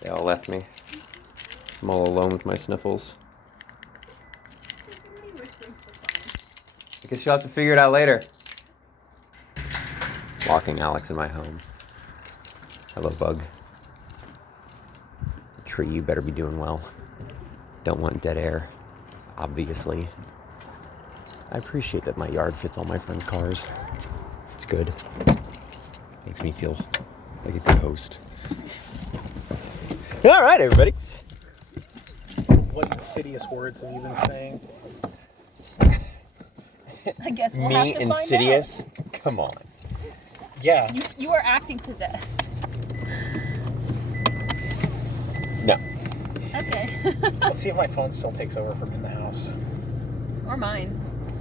They all left me. I'm all alone with my sniffles. I guess you'll have to figure it out later. Locking Alex in my home. Hello, bug. Tree, you better be doing well. Don't want dead air, obviously. I appreciate that my yard fits all my friends' cars. It's good. Makes me feel like a good host. All right, everybody. What insidious words have you been saying? I guess we'll Me have to insidious? Find out. Come on. Yeah. You are acting possessed. No. Okay. Let's see if my phone still takes over from in the house. Or mine.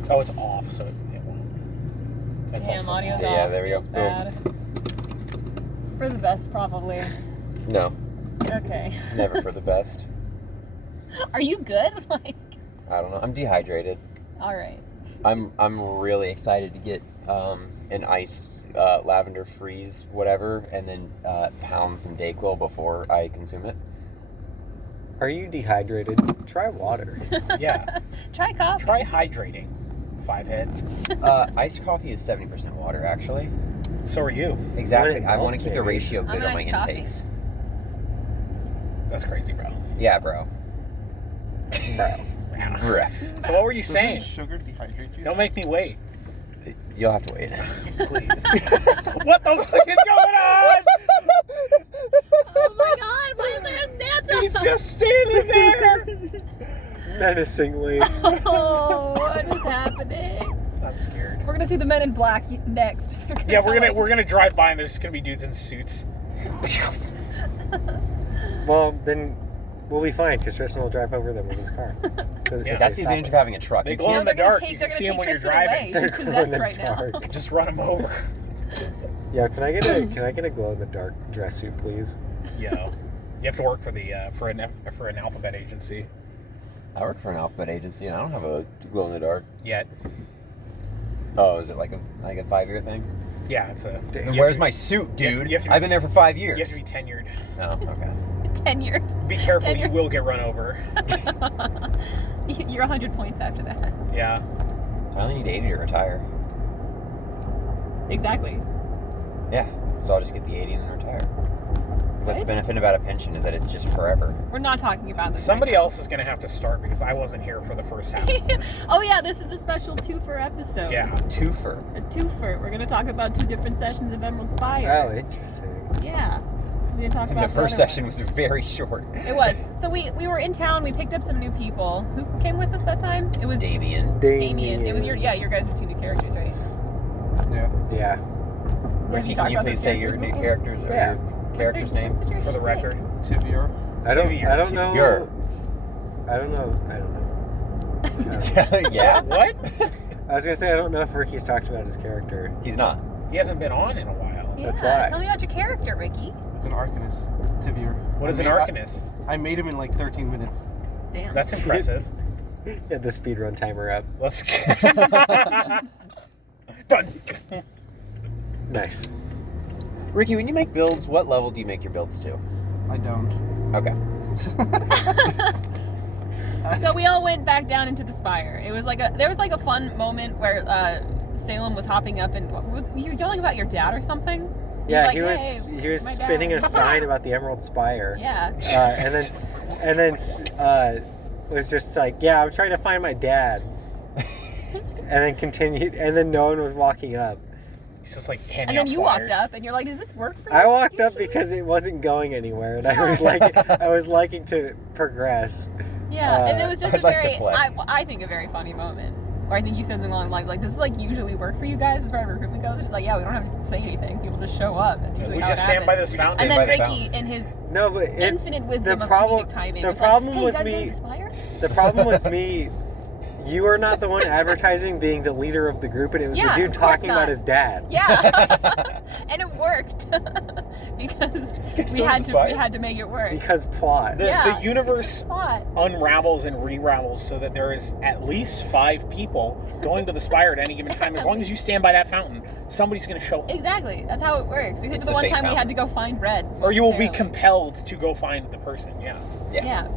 Oh, it's off, so it won't. That's Damn, also audio's off. Yeah, off. there we go. It's Boom. bad. For the best, probably. No. Okay. Never for the best. Are you good? Like. I don't know. I'm dehydrated. All right. I'm really excited to get an iced lavender freeze whatever, and then pound some Dayquil before I consume it. Are you dehydrated? Try water. Yeah. Try coffee. Try hydrating. 5-head. Iced coffee is 70% water, actually. So are you. Exactly. When it I want to melts, keep the maybe. ratio good I'm an on my iced coffee. intakes. That's crazy, bro. Yeah, bro. Bruh. So what were you saying? Sugar dehydrate you? Don't make me wait. You'll have to wait. Please. What the fuck is going on? Oh my god, why is there a Santa? He's just standing there. Menacingly. Oh, what is happening? I'm scared. We're gonna see the Men in Black next. Yeah, we're gonna drive by and there's just gonna be dudes in suits. Well, then we'll be fine because Tristan will drive over them with his car. Yeah. That's the advantage of having a truck. They You glow can't- in the they're gonna dark. take- You they're can see them gonna when you're take Tristan driving. away. They're He's glow possessed in the right now. dark. Just run them over. Yeah, can I get a glow in the dark dress suit, please? Yo, you have to work for the for an alphabet agency. I work for an alphabet agency and I don't have a glow in the dark. Yet. Oh, is it like a 5-year thing? Yeah, it's a. Then where's my suit, dude? you have to be- I've been there for 5 years. You have to be tenured. Oh, okay. Tenure. Be careful, Tenure. you will get run over. You're 100 points after that. Yeah. I only need 80 to retire. Exactly. Yeah, so I'll just get the 80 and then retire. Because that's the What? benefit about a pension is that it's just forever. We're not talking about this. Somebody right now. else is gonna have to start because I wasn't here for the first half. Oh yeah, this is a special twofer episode. Yeah. Twofer. A twofer. We're gonna talk about 2 different sessions of Emerald Spire. Oh, interesting. Yeah. We're gonna talk And about the first other session ones. was very short. It was. So we were in town. We picked up some new people. Who came with us that time? It was Damien. Damien. It was your guys' 2 new characters, right? Yeah. Yeah. Ricky, you can talk you about please those say your characters new before? characters or Yeah. your character's name? What's your For the name? record. Tibior. I don't know. Your. I don't know. Yeah. What? I was gonna say I don't know if Ricky's talked about his character. He's not. He hasn't been on in a while. Yeah, That's why. Tell me about your character, Ricky. It's an Arcanist. Tibior. What is an Arcanist? I made him in like 13 minutes. Damn. That's impressive. Get the speedrun timer up. Let's. Done. Nice. Ricky, when you make builds, what level do you make your builds to? I don't. Okay. So we all went back down into the spire. It was there was like a fun moment where Salem was hopping up and you were yelling about your dad or something. Yeah, like, he was "Hey, my spinning dad." a sign about the Emerald Spire. Yeah. And then was just like, yeah, I'm trying to find my dad. And then continued, and then no one was walking up. He's just like handing And then out you flyers. walked up and you're like, does this work for you? I walked up usually?" because it wasn't going anywhere, and I was liking to progress. Yeah, and it was just I'd like to play. I think a very funny moment. Or I think you said something along the lines like, does this like usually work for you guys as far as recruitment goes? It's like, yeah, we don't have to say anything. People just show up. That's usually We how just it stand by happens. this fountain. And by then the Ricky, fountain. in his No, but infinite wisdom the of problem- comedic timing, the was problem like, hey, was you guys me- going to Spire? the problem was me You are not the one advertising being the leader of the group, and it was Yeah, the dude of course talking not. about his dad. Yeah. And it worked. Because we had to make it work. Because plot. The universe Plot. unravels and re-ravels so that there is at least 5 people going to the spire at any given time. As long as you stand by that fountain, somebody's going to show up. Exactly. That's how it works. Except It's the the one fake time we fountain. had to go find bread. Or you will be momentarily. compelled to go find the person, yeah. Yeah.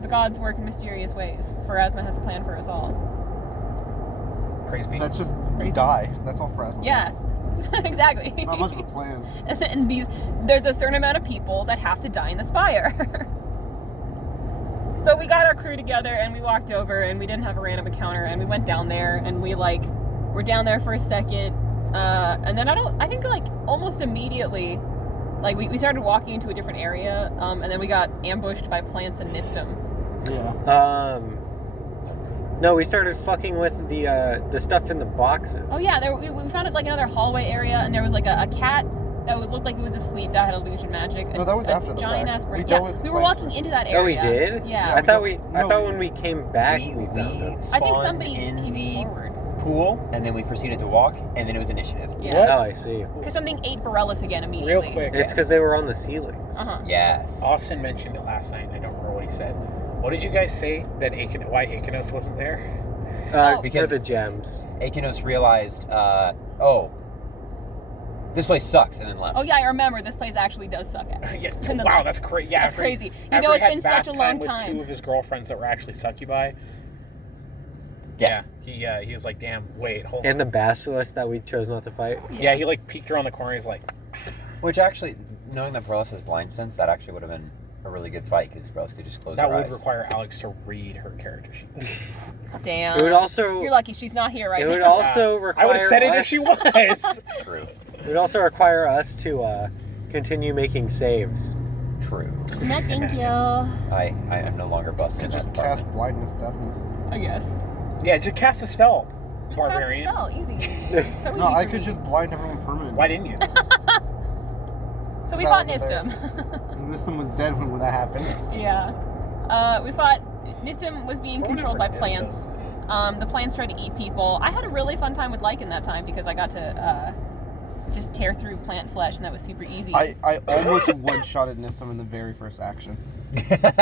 The gods work in mysterious ways. Pharasma has a plan for us all. Praise be. That's just we Crazy. die. That's all Pharasma. Yeah. Exactly. Not much of a plan. And there's a certain amount of people that have to die in the spire. So we got our crew together and we walked over and we didn't have a random encounter and we went down there and we were down there for a second. And then I think almost immediately, we started walking into a different area, and then we got ambushed by plants and Nistum. Yeah. No, we started fucking with the stuff in the boxes. Oh yeah, we found it another hallway area, and there was a cat that would look like it was asleep that had illusion magic. No, that was a after the giant fact. ass brain. We Yeah, dealt with we were plants walking first. into that area. Oh, we did? Yeah. I thought No, when we came back, we found We it. I think spawned somebody in came the forward. pool, and then we proceeded to walk, and then it was initiative. Yeah. Oh, I see. Because something ate Borellis again Real immediately. quick, It's because they were on the ceilings. Uh-huh. Yes. Austin mentioned it last night. I don't remember what he said. What did you guys say that why Akenos wasn't there? Oh. Because Because- the gems. Akenos realized, this place sucks, and then left. Oh yeah, I remember. This place actually does suck ass. Yeah, In the wow, light. that's crazy. Yeah, That's after crazy. You after know, he it's had been bath such a long with time. 2 of his girlfriends that were actually succubi. Yes. Yeah, he was like, damn, wait, hold on. And the basilisk that we chose not to fight. Yeah, he peeked around the corner. He's like, Which actually, knowing that Borellis has blind sense, that actually would have been a really good fight, because Borellis could just close that her would eyes. require Alex to read her character sheet. Damn. It would also. You're lucky she's not here right It now. would also require. I would have said it if us- she was. True. It would also require us to continue making saves. True. No, thank you. I am no longer busting in Could that just department. cast blindness, deafness. I guess. Yeah, just cast a spell, Just barbarian. cast a spell, easy. So No, easy I for could me. just blind everyone permanently. Why didn't you? So we That fought wasn't there. Nistum. Nistum was dead when that happened. Yeah. We fought. Nistum was being controlled by plants. The plants tried to eat people. I had a really fun time with Lycan that time because I got to just tear through plant flesh, and that was super easy. I almost one-shotted Nistum in the very first action.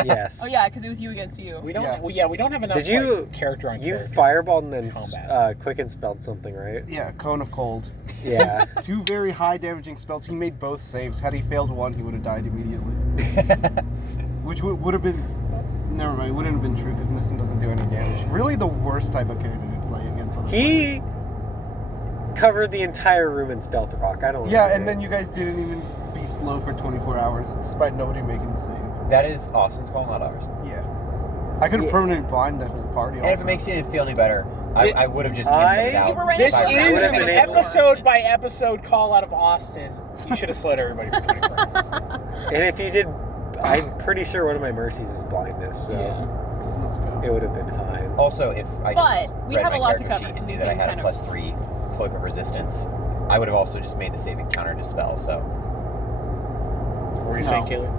Yes. Oh yeah, because it was you against you. We don't. Yeah. We don't have enough. Did you- character on You character? fireballed and then Combat. quicken spelled something, right? Yeah, Cone of Cold. Yeah. 2 very high damaging spells. He made both saves. Had he failed one, he would have died immediately. Which would have been... Never mind, it wouldn't have been true because Nistum doesn't do any damage. Really the worst type of character to play against. On the He covered the entire room in stealth rock. I don't. party. Yeah, get and it. then you guys didn't even be slow for 24 hours despite nobody making the save. That is Austin's call, not ours. Yeah. I could have Yeah. permanently blind that whole party. And if also. it makes you feel any better, It- I would have just canceled it I- out. You were right This at If I the is would've an been able- episode by episode call out of Austin. You should have slowed everybody for 24 hours. And if you did, I'm pretty sure one of my mercies is blindness, so Yeah. Let's go. it would have been fine. Also, if I just But we read have my a lot to character cover, sheet so and we knew that I can had kind a of- +3 cloak of resistance, I would have also just made the saving counter to spell. So What were you saying, Kaylee?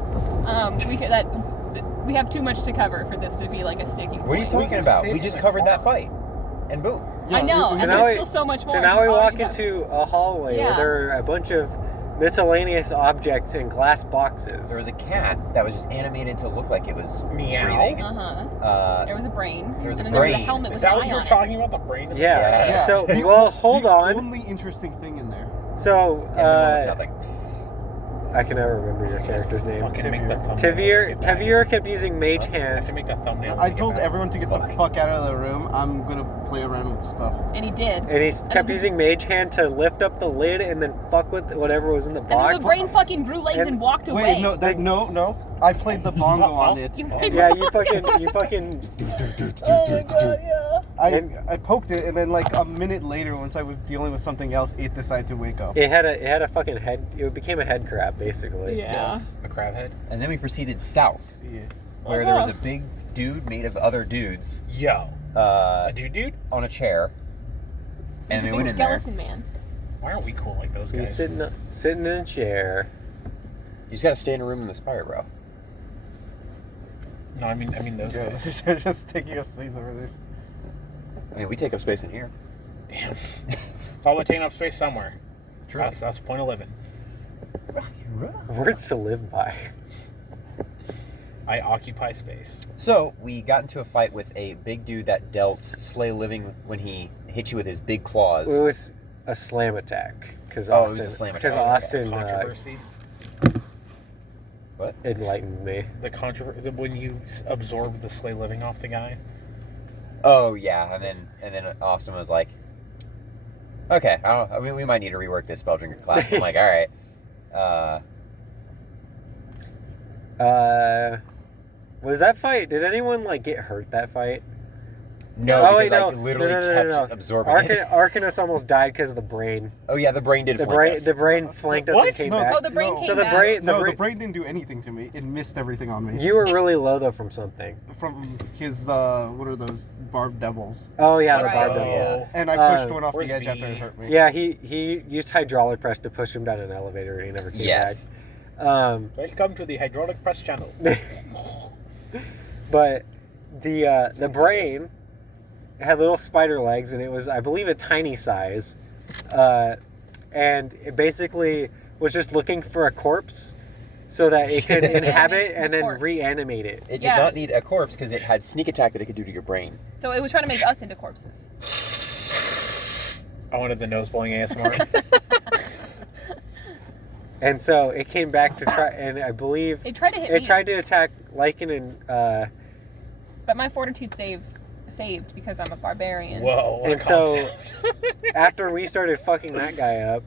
We have too much to cover for this to be like a sticking point. what are you talking can about? save We it just in covered that car. fight, and boom. I know, So and now there's we- still so much more. So now we walk already have. into a hallway Yeah. where there are a bunch of miscellaneous objects in glass boxes. There was a cat that was just animated to look like it was Meow. breathing. Uh-huh. There was a brain. There was a and then there was brain. a helmet Is with that an what eye you were on it. talking about? The brain? of the- Yeah. Yes. So, well, hold the on. only interesting thing in there. So, And then nothing. I can never remember your character's name. Fucking make that thumbnail. Tavir kept using Mage I have Hand. to make that thumbnail. I told everyone to get the Fuck. fuck out of the room. I'm gonna play around with stuff. And he did. And he kept using Mage Hand to lift up the lid and then fuck with whatever was in the And then box. the brain fucking grew legs and walked away. Wait, no. I played the bongo on it. You played Yeah, you fucking. Oh my god, yeah. I poked it, and then like a minute later, once I was dealing with something else, it decided to wake up. It had a fucking head. It became a head crab basically. Yeah. Yes. A crab head? And then we proceeded south, Yeah. where there was a big dude made of other dudes Yo. A dude? on a chair. He's And a we big went in there. skeleton man. Why aren't we cool like those He's guys? sitting in a chair. You just gotta stay in a room in the spire, bro. No, I mean those Yeah, guys. they're just taking up space over there. I mean, we take up space in here. Damn. It's all about taking up space somewhere. True. That's the point of living. Words to live by. I occupy space. So, we got into a fight with a big dude that dealt slay living when he hit you with his big claws. It was a slam attack. Because Oh, it was a slam attack. Because Austin Controversy. What? enlightened me. The controversy when you absorb the slay living off the guy. Oh, yeah. And then Austin was like, okay, I mean, we might need to rework this spell drinker class. I'm like, all right. Was that fight? Did anyone like get hurt that fight? No, Oh, because wait, I no. literally No. kept absorbing it. Arcanus almost died because of the brain. Oh, yeah, the brain did flank us. The brain flanked us What? and came No, back. Oh, the brain No. came So the back. brain, The brain didn't do anything to me. It missed everything on me. you were really low though from something. From his, what are those? Barbed devils. Oh yeah, the Right. barb Oh. devil. yeah. And I pushed Um, one off where's the edge V? after it hurt me. Yeah, he used hydraulic press to push him down an elevator and he never came Yes. back. Welcome to the hydraulic press channel. But the brain had little spider legs and it was, I believe, a tiny size, and it basically was just looking for a corpse so that it could inhabit and then Corpse. reanimate it. It did Yeah. not need a corpse because it had sneak attack that it could do to your brain. So it was trying to make us into corpses. I wanted the nose blowing ASMR. And so it came back to try, and I believe It tried to hit me, it tried to attack Lycan and but my fortitude saved because I'm a barbarian. Whoa. What And a so- concept. after we started fucking that guy up,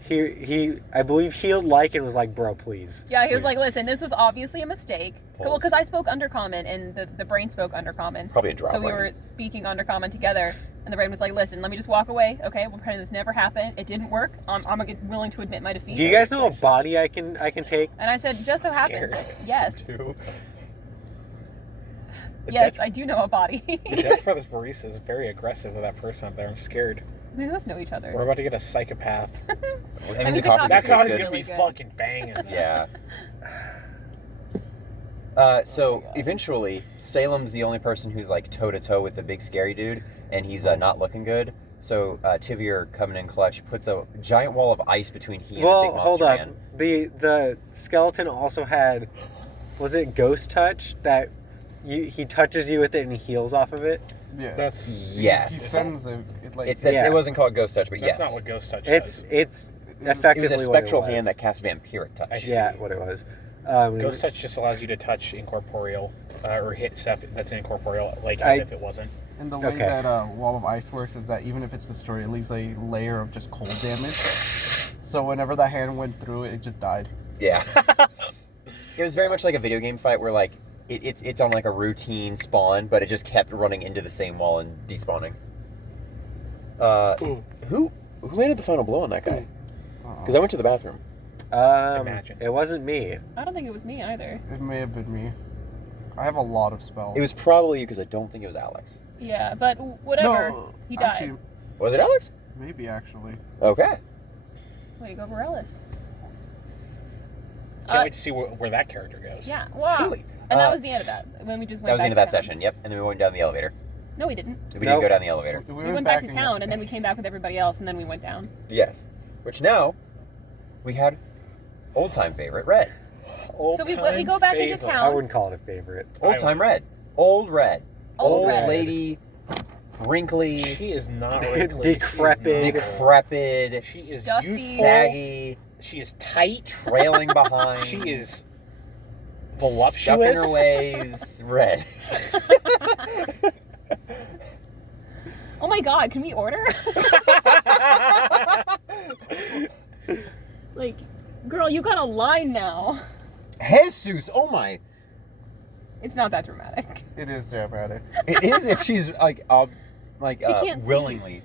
he I believe healed Lycan and was like, bro, please. Yeah, he was Please. like, listen, this was obviously a mistake. Well, Pulse. because I spoke Undercommon and the brain spoke Undercommon. Probably a drop. So we were speaking Undercommon together, and the brain was like, listen, let me just walk away, okay? We'll pretend this never happened. It didn't work. I'm willing to admit my defeat. Do you guys know a body I can take? And I said, just so happens. Scared. Yes. Two. The Yes, Dutch- I do know a body. The Dutch Brothers barista is very aggressive with that person up there. I'm scared. They must know each other. We're about to get a psychopath. That I means mean, the the coffee coffee That tastes guy's good. gonna be Really good. fucking banging. Yeah. Oh So my God. eventually, Salem's the only person who's like toe to toe with the big scary dude, and he's not looking good. So Tivir, coming in clutch, puts a giant wall of ice between he and the Well, big hold monster up. man. The skeleton also had, was it ghost touch that he touches you with it and he heals off of it? Yeah. That's Yes. He sends it like. Yeah. It wasn't called ghost touch, but that's yes, not what Ghost Touch It's does. it's it was effectively a spectral what it was. hand that casts vampiric touch. I see. Yeah, what it was. Ghost Touch just allows you to touch incorporeal or hit stuff that's incorporeal, like I- as if it wasn't. And the way Okay. that Wall of Ice works is that even if it's destroyed, it leaves a layer of just cold damage. So whenever that hand went through it, it just died. Yeah. It was very much like a video game fight where like it's on like a routine spawn, but it just kept running into the same wall and despawning. Who landed the final blow on that guy? Because I went to the bathroom. Imagine. It wasn't me. I don't think it was me either. It may have been me. I have a lot of spells. It was probably you because I don't think it was Alex. Yeah, but whatever. No, He died. actually, Was it Alex? maybe actually. Okay. Way to go, Varellis. Can't wait to see where that character goes. Yeah, wow. Truly. And that was the end of that. When we just went That was the back end of that to town. session. Yep. And then we went down the elevator. No, we didn't. We Nope. didn't go down the elevator. We went back to town, and then we came back with everybody else, and then we went down. Yes. Which now we had old time favorite Red. So we go back into town. I wouldn't call it a favorite. Old time Red. Old Red. Old Red. lady. Wrinkly. She is not wrinkly. Decrepit. She is not- Decrepit. She is Dusty. youthful. Saggy. She is tight. Trailing behind. She is stuck in voluptuous. her ways. Red. Oh my god, can we order? Like, girl, you got a line now. Jesus. Oh my. It's not that dramatic. It is dramatic. It is if she's like can't see. willingly.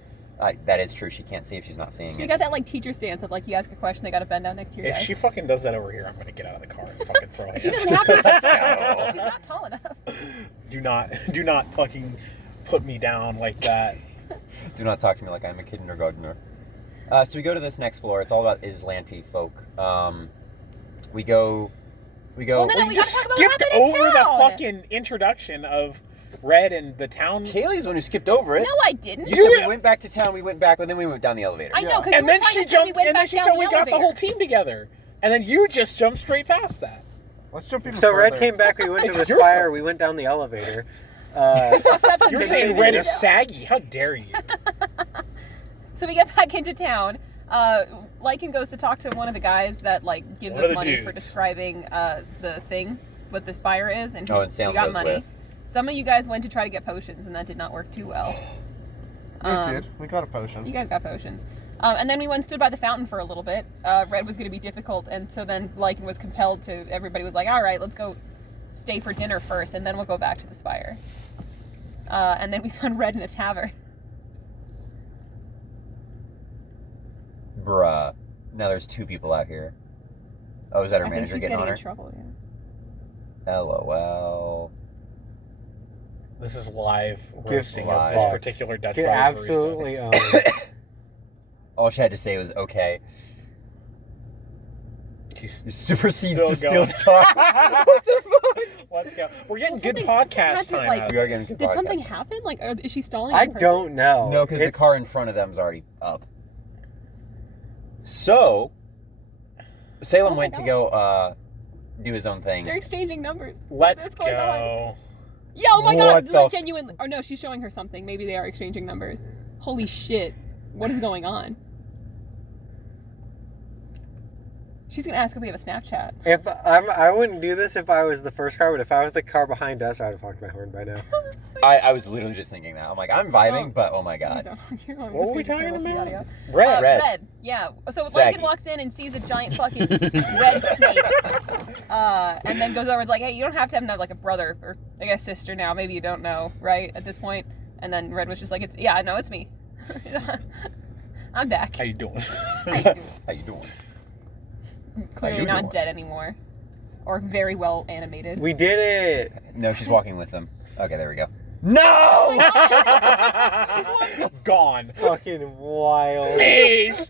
That is true. She can't see if she's not seeing She it. got that like teacher stance of like you ask a question, they gotta bend down next to your If desk. she fucking does that over here, I'm gonna get out of the car and fucking throw She hands. doesn't have to. Let's go. She's not tall enough. Do not fucking put me down like that. Do not talk to me like I'm a kindergartner. So we go to this next floor. It's all about Islanti folk. We go We go. Well, no, Well, we you gotta just talk about what skipped happened in over the town. fucking introduction of Red and the town. Kaylee's the one who skipped over it. No, I didn't. You said we went back to town. We went back, and then we went down the elevator. I know, because And then she jumped, and then she said we got the whole team together. And then you just jumped straight past that. Let's jump even So further. Red came back. We went to It's the your spire. fault. We went down the elevator. You're saying Red is saggy. How dare you? So we get back into town. Lycan goes to talk to one of the guys that like gives One of us the money for dudes. describing the thing, what the spire is, and Oh, and we Salem got goes money. with. Some of you guys went to try to get potions, and that did not work too well. We did. We got a potion. You guys got potions. And then we went and stood by the fountain for a little bit. Red was going to be difficult, and so then Lycan was compelled to. Everybody was like, "All right, let's go stay for dinner first, and then we'll go back to the spire." And then we found Red in a tavern. Bruh. Now there's 2 people out here. Oh, is that our I think manager she's getting getting on in her? trouble. Yeah. LOL. This is live roasting of live. this particular Dutch Get bar barista. absolutely All she had to say was okay. She's Supersedes Still to still going. talk. What the fuck? Let's go. We're getting Well, good something podcast had to, time. like- out of We are this. getting good Did podcast. something happen? Like, is she stalling? I on purpose? don't know. No, because the It's- car in front of them's already up. So, Salem Oh my went to God. go do his own thing. They're exchanging numbers. Let's What's going on? go. Yeah, oh my What god, the like f- genuinely. Or no, she's showing her something. Maybe they are exchanging numbers. Holy shit. What is going on? She's gonna ask if we have a Snapchat. If I wouldn't do this if I was the first car, but if I was the car behind us, I would have honked my horn by now. I was literally just thinking that. I'm like, I'm vibing, Oh. but oh my god. What were we talking about? Red. Red. Red. Red. Yeah. So Saggy. Lycan walks in and sees a giant fucking red snake. And then goes over and's like, hey, you don't have to have like a brother or I guess sister now. Maybe you don't know, right? At this point. And then Red was just like, it's me. I'm back. How you doing? How you doing? Clearly you not doing? dead anymore. Or very well animated. We did it. No, she's walking with them. Okay, there we go. No! Gone. Fucking wild. Please.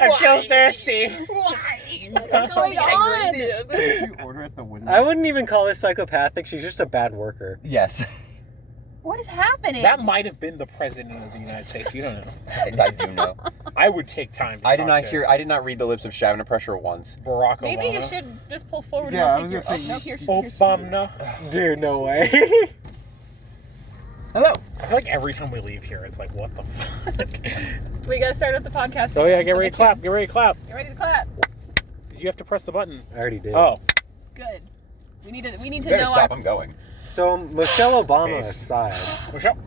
I'm so thirsty. What's going on? Did you order at the window? I wouldn't even call this psychopathic. She's just a bad worker. Yes, What is happening? That might have been the president of the United States. You don't know. I do know. I would take time. To I did talk not to hear. I did not read the lips of Shavana Pressure once. Barack Obama. Maybe you should just pull forward Yeah, I and was take your... gonna Oh, say, no, here's Obama. Dude, no way. Hello. I feel like every time we leave here, it's like, what the fuck? We gotta start up the podcast. Oh yeah, again, get so ready they to clap. Get ready to clap. Get ready to clap. You have to press the button. I already did. Oh. Good. We need to You better know stop. our... I'm going. So, Michelle Obama Yes. aside, Michelle.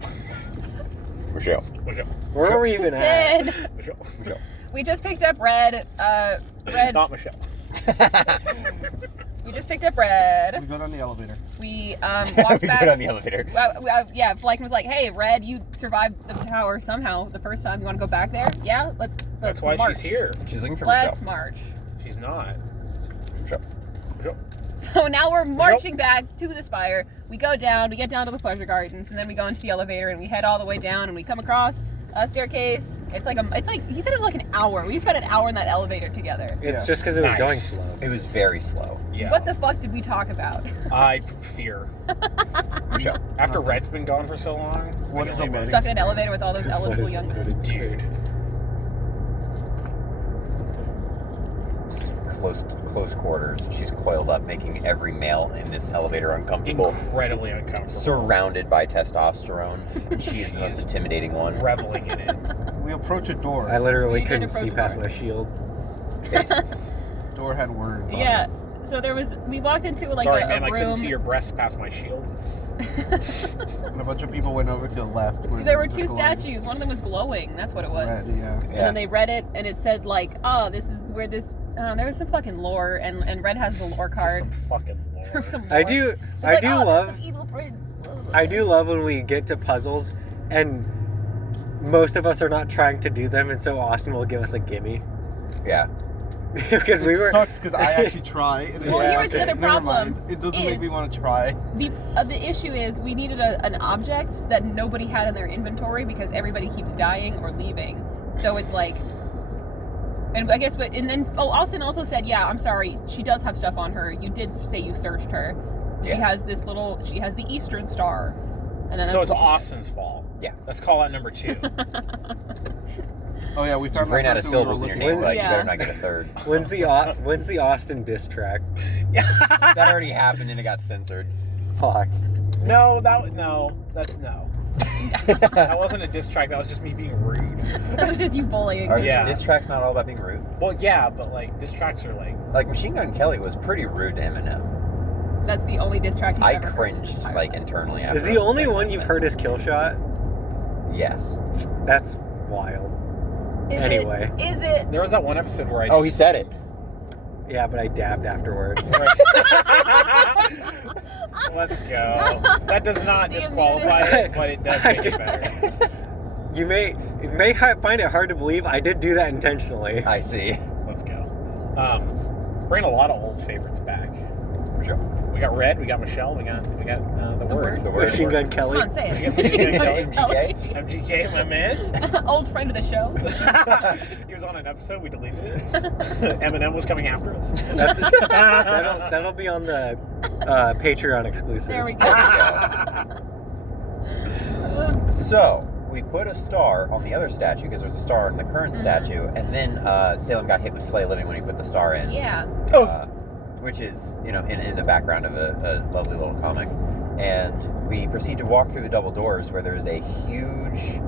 Michelle. Michelle. where are we even at? Sid. Michelle. Michelle. We just picked up Red. Red. Not Michelle. We just picked up Red. We go down the elevator. We walked we back. got on the elevator. Yeah, Lycan was like, "Hey, Red, you survived the tower somehow the first time. You want to go back there? Yeah, let's That's why march. she's here. She's looking for Let's Michelle. march." She's not. Michelle. Michelle. So now we're marching back to the spire. We go down. We get down to the pleasure gardens, and then we go into the elevator, and we head all the way down, and we come across a staircase. It's like he said it was like an hour. We spent an hour in that elevator together. It's Yeah. just because it was Nice. going slow. It was very slow. Yeah. What the fuck did we talk about? I fear. Michelle. After Red's been gone for so long. What I is can a only wedding? Stuck in an elevator with all those What eligible is young it? men. Dude. Close quarters. She's coiled up, making every male in this elevator uncomfortable. Incredibly uncomfortable. Surrounded by testosterone. And she is the most intimidating one. Reveling in it. We approach a door. I literally You didn't couldn't see approach past the my shield. Door had words on Yeah. it. So we walked into like Sorry, a man, I couldn't room. see your breasts past my shield. And a bunch of people went over to the left. where There were the two glowing statues. One of them was glowing. That's what it was. red, yeah. And then they read it, and it said like, "Oh, this is where this." There was some fucking lore, and Red has the lore card. Some fucking lore. Or some I lore. do, It's I like, do "Oh, love, that's an evil prince." I do love when we get to puzzles, and most of us are not trying to do them, and so Austin will give us a gimme Yeah. because we It were. sucks because I actually try. And Well, it's here's the okay, other never problem mind. It doesn't is- make me want to try. The issue is we needed an object that nobody had in their inventory because everybody keeps dying or leaving. So it's like And I guess, and then Austin also said, yeah, I'm sorry, she does have stuff on her. You did say you searched her. She Yes. has she has the Eastern Star. And then So that's it's what she- Austin's fault. Yeah. Let's call out number 2. Oh yeah, we You found ran that out of person we were syllables in your looking name, for. but Yeah. you better not get a third. When's the Austin diss track? That already happened and it got censored. Fuck. No. That wasn't a diss track. That was just me being rude. That was just you bullying. Are me. Yeah. diss tracks not all about being rude? Well, yeah, but like diss tracks are like. Like Machine Gun Kelly was pretty rude to Eminem. That's the only diss track he's I ever heard. cringed like internally after. Is the only saying one that you've heard his kill shot? Yes. That's wild. Is Anyway. Is it? There was that one episode where I. Oh, he said it. Yeah, but I dabbed afterward. Let's go. That does not The disqualify it, but it does make it better. You may find it hard to believe I did do that intentionally. I see. Let's go. Bringing a lot of old favorites back. Sure. We got Red, we got Michelle, we got the word. The word. Machine Gun Kelly. Come on, say it. MGK? MGK, my man. Old friend of the show. He was on an episode, we deleted it. Eminem was coming after us. That'll be on the Patreon exclusive. There we go. So, we put a star on the other statue because there's a star in the current statue, and then Salem got hit with Slay Living when he put the star in. Yeah. Which is, in the background of a lovely little comic. And we proceed to walk through the double doors where there's a huge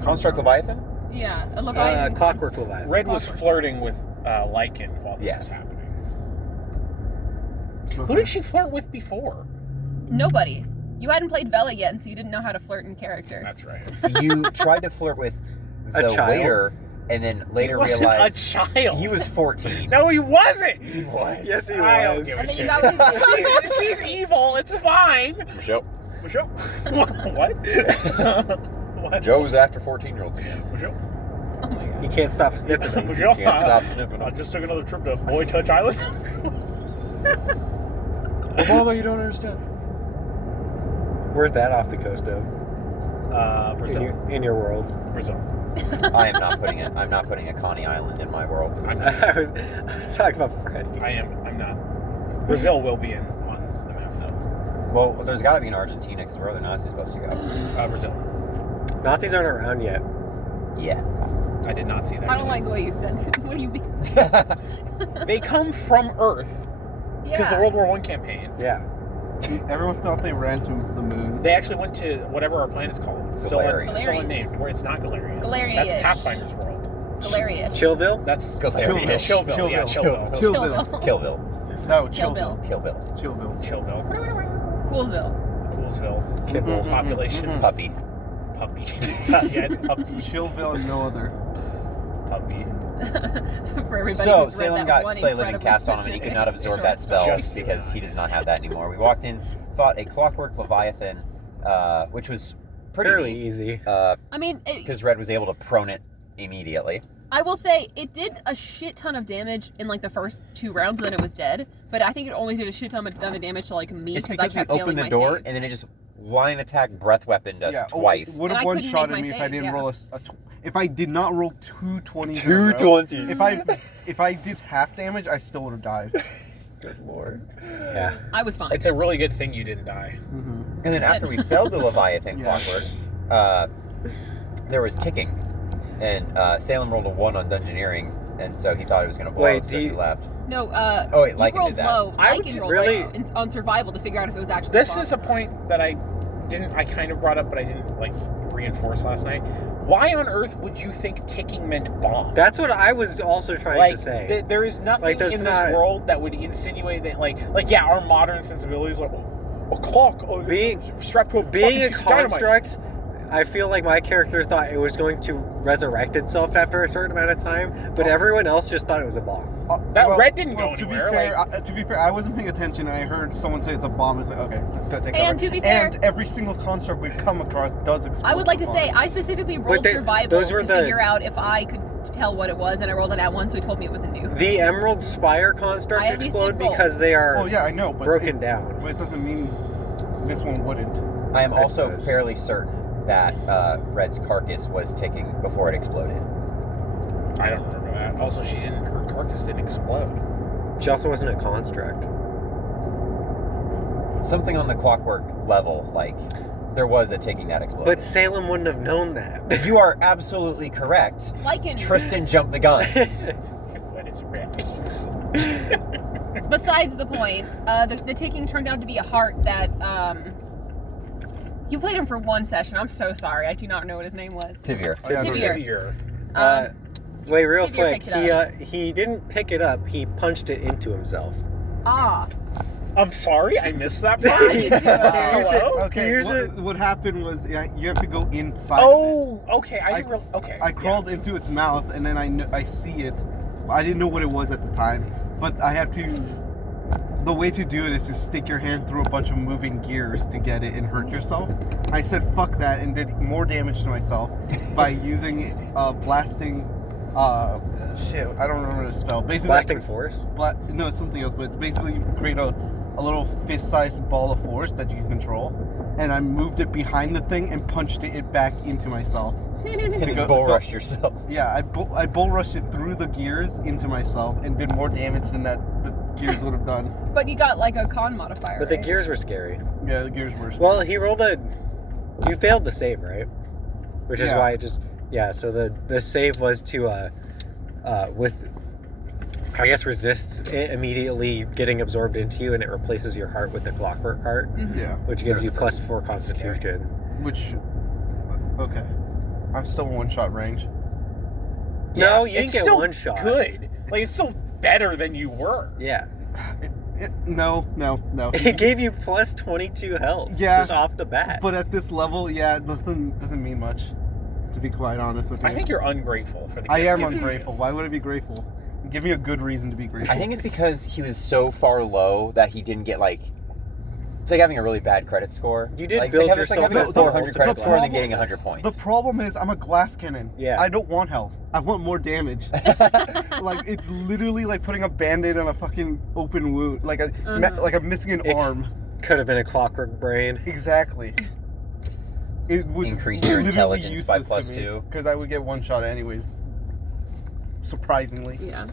construct Leviathan. Yeah. A Leviathan. Clockwork Leviathan. Red was flirting with Lycan while this Yes. was happening. Who did she flirt with before? Nobody. You hadn't played Vela yet, and so you didn't know how to flirt in character. That's right. You tried to flirt with A the child? waiter, and then later He wasn't realized a child. he was 14. No, he wasn't. He was. Yes, he I don't was. give a And then you shit. got with his She's evil. It's fine. Michelle. Michelle. What? What? Joe's after 14-year-olds again. Michelle. Oh my god. You can't stop sniffing them. Michelle. Can't stop sniffing I them. just took another trip to Boy Touch Island. Mama, you don't understand. Where's that off the coast of? Brazil. In your world. Brazil. I'm not putting a Coney Island in my world. I was talking about Fred. I'm not. Brazil will be on the map though. Well, there's got to be an Argentina because where are the Nazis supposed to go? Brazil. Nazis aren't around yet. Yeah. I did not see that. I don't like the way you said it. What do you mean? They come from Earth because the World War I campaign. Yeah. Everyone thought they ran to the moon. They actually went to whatever our planet's called. It's still Galarian. unnamed. Where it's not Galarian. Galarian-ish. That's Pathfinder's world. Hilarious. Chillville? That's Galarian. Chillville. Yeah, Chillville. Chillville. Killville. No, Killville. Chillville. Killville. Chillville. Chillville. Coolsville. Coolsville. Kibble. Population. Puppy. Puppy. Yeah, it's puppy. Chillville and no other. Puppy. For everybody So who's read Salem that got one Slay Living incredibly cast on him and he could not specific absorb that spell Just- because he does not have that anymore. We walked in, fought a Clockwork Leviathan, which was pretty Fairly neat, easy. I mean, because Red was able to prone it immediately. I will say it did a shit ton of damage in like the first 2 rounds, and then it was dead. But I think it only did a shit ton of damage to like me It's because I because we kept opened failing the my door saves. and then it just line attack breath weaponed us twice. Would And have I one couldn't shot make at my me if I saves, didn't yeah. roll if I did not roll 2 20s. in a row. 220s. If I did half damage, I still would have died. Good lord. Yeah. I was fine. It's a really good thing you didn't die. Mm-hmm. And then after we failed the Leviathan Yeah. Clockwork, there was ticking. And Salem rolled a 1 on Dungeoneering, and so he thought it was going to blow, Wait, so do he you- left. No, Oh, wait, you Lycan rolled did that. low. I would Lycan rolled really- low on survival to figure out if it was actually This possible. is a point that I kind of brought up, but I didn't like reinforce last night. Why on earth would you think ticking meant bomb? That's what I was also trying Like, to say. there is nothing Like, that's in this not- world that would insinuate that, like, yeah, our modern sensibilities, like, a clock, Being- strapped to a Being fucking a piece of dynamite. construct, I feel like my character thought it was going to resurrect itself after a certain amount of time, but everyone else just thought it was a bomb. That red didn't go to anywhere, Be fair, to be fair, I wasn't paying attention. And I heard someone say it's a bomb. It's like, okay, let's go take And over. to be fair- and every single construct we've come across does explode. I would like to with say bomb. I specifically rolled they- survival those were to the- figure out if I could tell what it was, and I rolled it at one, so he told me it was a nuke. The Emerald Spire I construct at least explode did roll. because they are Oh yeah, I know, but broken down. But it doesn't mean this one wouldn't. I am I also suppose. fairly certain that Red's carcass was ticking before it exploded. I don't remember that. Also, her carcass didn't explode. She also wasn't a construct. Something on the clockwork level, like, there was a taking that exploded. But Salem wouldn't have known that. You are absolutely correct. Like in Tristan jumped the gun. What is rampage? Besides the point, the taking turned out to be a heart that you played him for one session. I'm so sorry. I do not know what his name was. Tivir. Tivir. Wait, real Tivir quick. picked it up. He didn't pick it up. He punched it into himself. Ah. I'm sorry, I missed that Yeah, part. I did too. Hello? Okay, Here's it. what happened was you have to go inside. Oh, okay. Okay. I crawled into its mouth and then I see it. I didn't know what it was at the time, but I have to. The way to do it is to stick your hand through a bunch of moving gears to get it and hurt yourself. I said fuck that and did more damage to myself by using blasting. Shit, I don't remember the spell. Basically, Blasting force? No, it's something else, but it's basically you create a little fist-sized ball of force that you can control, and I moved it behind the thing and punched it back into myself. And bull rushed yourself. Yeah, I bull rushed it through the gears into myself and did more damage than the gears would have done. But you got like a con modifier. But the right? gears were scary. Yeah, the gears were. Well, he rolled you failed the save, right? Which is Yeah. why it just... Yeah, so the save was to, with... I guess resist it immediately getting absorbed into you, and it replaces your heart with the clockwork heart, Mhm. Yeah, which gives you +4 constitution. which. Okay, I'm still one-shot range. No, you It's didn't get still one shot. good. Like, it's still better than you were. Yeah. No. It gave you +22 health. Yeah. Just off the bat. But at this level, yeah, nothing doesn't mean much. To be quite honest with you, I think you're ungrateful for the I gifts am given to you. ungrateful. Why would I be grateful? Give me a good reason to be grateful. I think it's because he was so far low that he didn't get, like... It's like having a really bad credit score. You did like, build it's like yourself having up a the 400 credit the score and then problem- getting 100 points. The problem is I'm a glass cannon. Yeah. I don't want health. I want more damage. Like it's literally like putting a band-aid on a fucking open wound. Like like I'm missing an arm. Could have been a clockwork brain. Exactly. It was Increase your literally intelligence by useless +2. because I would get one shot anyways. Surprisingly. Yeah.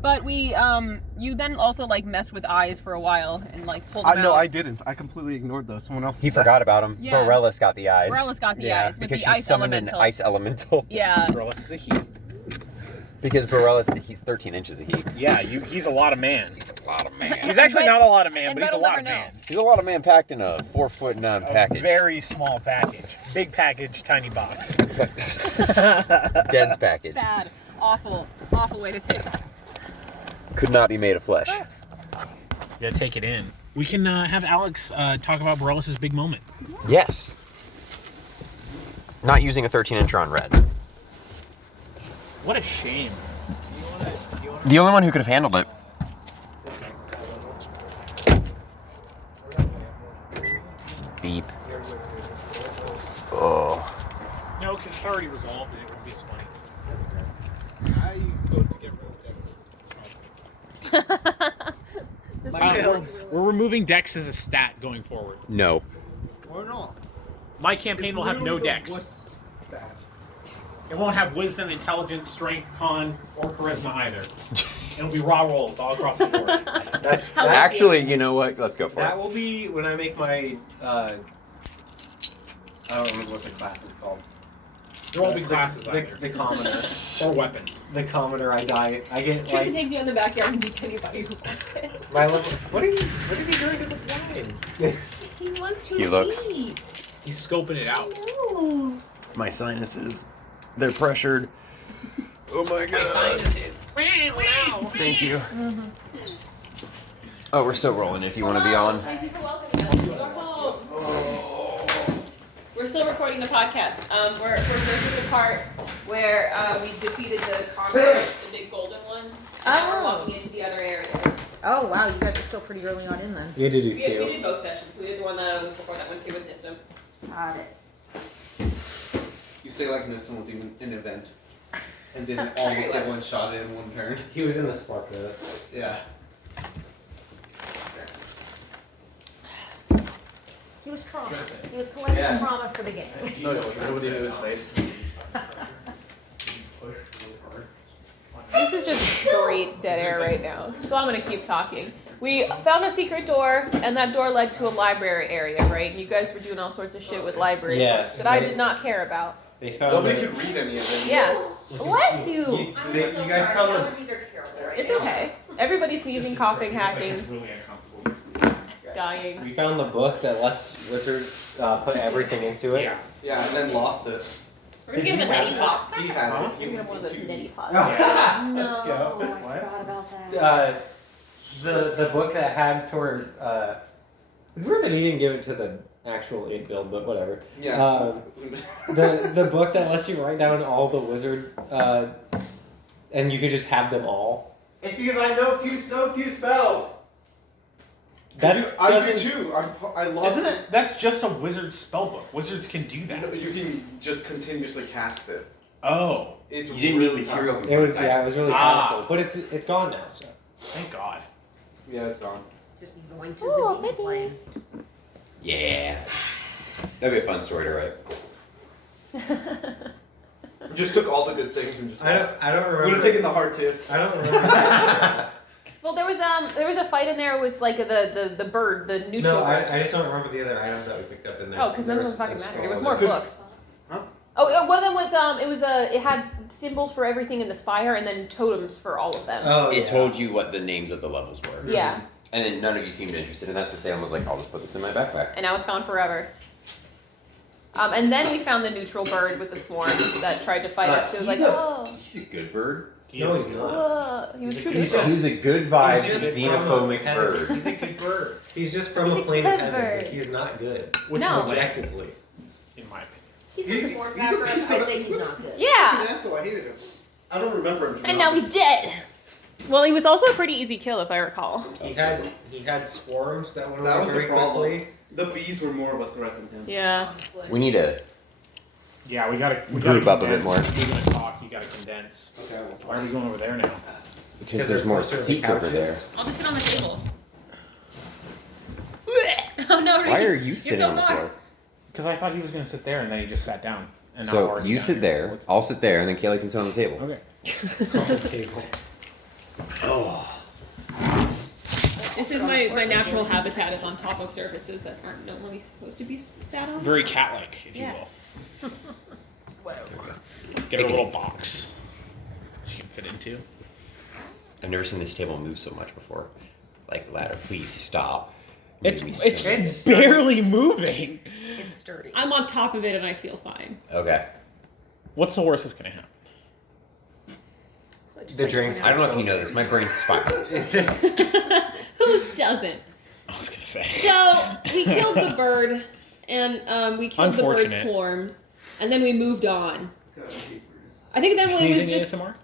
But you then also like messed with eyes for a while and like pulled them out. No, I didn't. I completely ignored those. Someone else. He did that. forgot about him. Yeah. Borellis got the eyes. Morellis got the Yeah, eyes with because the she ice summoned elemental. an ice elemental. Yeah. Borellis is a heat. Because Borellis, he's 13 inches of heat. Yeah, he's a lot of man. He's a lot of man. He's actually not a lot of man, and but he's a Red will lot of never know. man. He's a lot of man packed in a 4'9" A package. very small package. Big package, tiny box. Dense package. Bad. Awful way to say that. Could not be made of flesh. You gotta take it in. We can have Alex talk about Borellis' big moment. Yes. Not using a 13-incher on red. What a shame. The only one who could have handled it. Beep. Oh. No, because it's already resolved and it would be funny. We're removing Dex as a stat going forward. No. Or not. My campaign will have no Dex. It won't have wisdom, intelligence, strength, con, or charisma either. It'll be raw rolls all across the board. That's Actually, you know what? Let's go for that it. will be when I make my I don't remember what the class is called. They're all big classes either. The commoner. Or weapons. The commoner, I die. I get Tristan like takes you in the backyard and beats anybody who wants it. my level. What is he doing to the blinds? He wants to He looks- eat. He's scoping it out. No. My sinuses. They're pressured. Oh my god. Thank you. Mm-hmm. Oh, we're still rolling if you want to be on. Thank you for welcoming us. Go home. We're still recording the podcast. We're this is the part where we defeated the combat, the big golden one. Now we're walking into the other areas. Oh wow, you guys are still pretty early on in then. You had to do We did both sessions. We did the one that was before that one too with Nistum. Got it. You say like Nissan was even an event, and didn't almost get one shot in one turn. He was in the spark pit. Yeah. He was trauma. He was collecting Yeah. trauma for the game. No, nobody knew his face. This is just great dead air right now. So I'm gonna keep talking. We found a secret door, and that door led to a library area, right? And you guys were doing all sorts of shit with library Yes, books that I they- did not care about. They found Nobody it. could read any of them. Yeah. Bless you. You guys found the Allergies are terrible right It's now. okay. Everybody's sneezing, coughing, hacking, Really uncomfortable. dying. We found the book that lets wizards put everything into it. Yeah. Yeah, and then lost it. We're gonna give him a neti pot. He had Huh? it. We're gonna have one of those neti pots. No, Let's go. I forgot about that. The book that had toward it's weird that he didn't give it to the actual ink build, but whatever. Yeah. The book that lets you write down all the wizard and you could just have them all. It's because I know so few spells. That's I do doesn't too. I lost Isn't it? That's just a wizard spellbook. Wizards can do You that. can just continuously cast it. Oh, It's You didn't need really material. powerful. it was it was really Ah. powerful, but it's gone now. So thank God. Yeah, it's gone. Just going to Ooh, the demon baby. plane. Yeah. That'd be a fun story to write. We just took all the good things and just. I don't remember. Would have taken the heart too. I don't remember. Well, there was a fight in there. It was like the bird, the neutral No, bird. I just don't remember the other items that we picked up in there. Oh, because none of them There fucking was a mattered. It was scroll more in books. Huh? Oh, one of them was it had symbols for everything in the spire and then totems for all of them. Oh, It yeah. told you what the names of the levels were. Yeah, And then none of you seemed interested in that, so Salem was like, I'll just put this in my backpack. and now it's gone forever. And then we found the neutral bird with the swarms that tried to fight us. It was like, oh, He's a good bird. No, he's not. he was He's a true good neutral. He's a good vibe, He's just xenophobic from a bird. He's a good bird. He's just from He's a a plane good of heaven. bird. He is not good. Which No. is like, Objectively. in my opinion. He said the forms after us. I'd say he's not good. Yeah, So I hated him. I don't remember him. to be and now honest. he's dead. Well, he was also a pretty easy kill, if I recall. He had swarms that went That away was very the problem. quickly. The bees were more of a threat than him. Yeah. Honestly. We need a. Yeah, we gotta Group up a bit condense. more. If you're gonna talk, you gotta condense. Okay, well, Why are we going over there now? Because there's more closer to the seats over there. couches. I'll just sit on the table. Oh no, Why Ricky, are you you're sitting so on the far. floor? Because I thought he was gonna sit there, and then he just sat down. And now So we're already you down sit here. there, What's- I'll sit there, and then Kaylee can sit on the table. Okay. On the table. Oh. This is my natural habitat is on top of surfaces that aren't normally supposed to be sat on. Very cat-like, if Yeah. you will. Whatever. Get a little box she can fit into. I've never seen this table move so much before. Like, ladder, please stop. It's Made me it's so- It's barely moving. It's sturdy. I'm on top of it and I feel fine. Okay. What's the worst that's gonna happen? So I just The like to drinks- point I out don't know if you it's know this. My brain spirals. Whose doesn't? I was gonna say. So we killed the bird, and we killed the bird Unfortunate. swarms, and then we moved on. I think then when it was Sneezing just ASMR?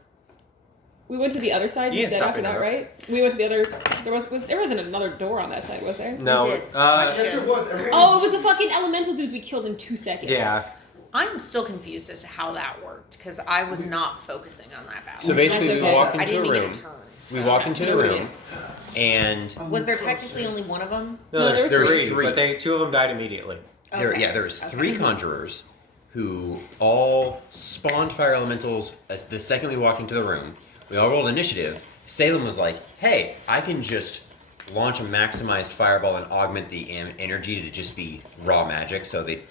we went to the other side Yeah, instead stop after it that, now. right? We went to the other. There wasn't another door on that side, was there? No. did. Yes, it was. Oh, it was the fucking elemental dudes we killed in 2 seconds. Yeah. I'm still confused as to how that worked because I was not focusing on that battle. So basically, That's we okay. walk I into didn't a even room. get a turn. We so- walk into the room, and Was there technically only one of them? No, No, there's there were three, three. but two of them died immediately. there was three conjurers who all spawned fire elementals as the second we walked into the room. We all rolled initiative. Salem was like, hey, I can just launch a maximized fireball and augment the energy to just be raw magic, so they,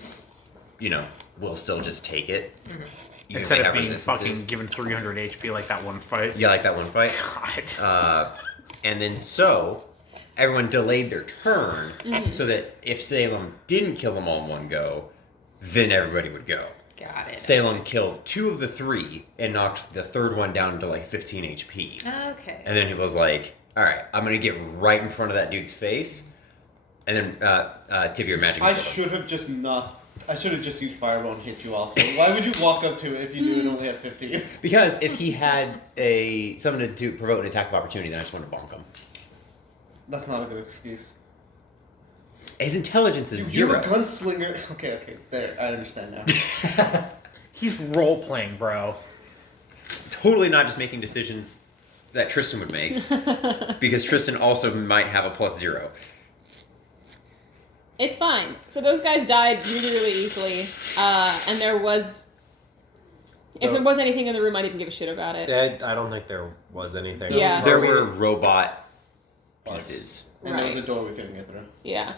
will still just take it. Even if Instead they of have being resistances. fucking given 300 HP like that one fight. Yeah, like that one fight. God. And then so everyone delayed their turn so that if Salem didn't kill them all in one go, then everybody would go. Got it. Salem killed 2 of the 3 and knocked the third one down to like 15 HP. Okay. And then he was like, all right, I'm going to get right in front of that dude's face. And then Tiv, your magic. I missile. should have just not. I should have just used fireball and hit you also. Why would you walk up to it if you knew it only had 15? Because if he had something to provoke an attack of opportunity, then I just wanted to bonk him. That's not a good excuse. His intelligence is You're 0. a gunslinger. Okay, there. I understand now. He's role playing, bro. Totally not just making decisions that Tristan would make, because Tristan also might have a +0. It's fine. So those guys died really, really easily, and there was If there was anything in the room, I didn't give a shit about it. I don't think there was anything. Yeah. There were robot pieces. And there was a Right. door we couldn't get through. Yeah.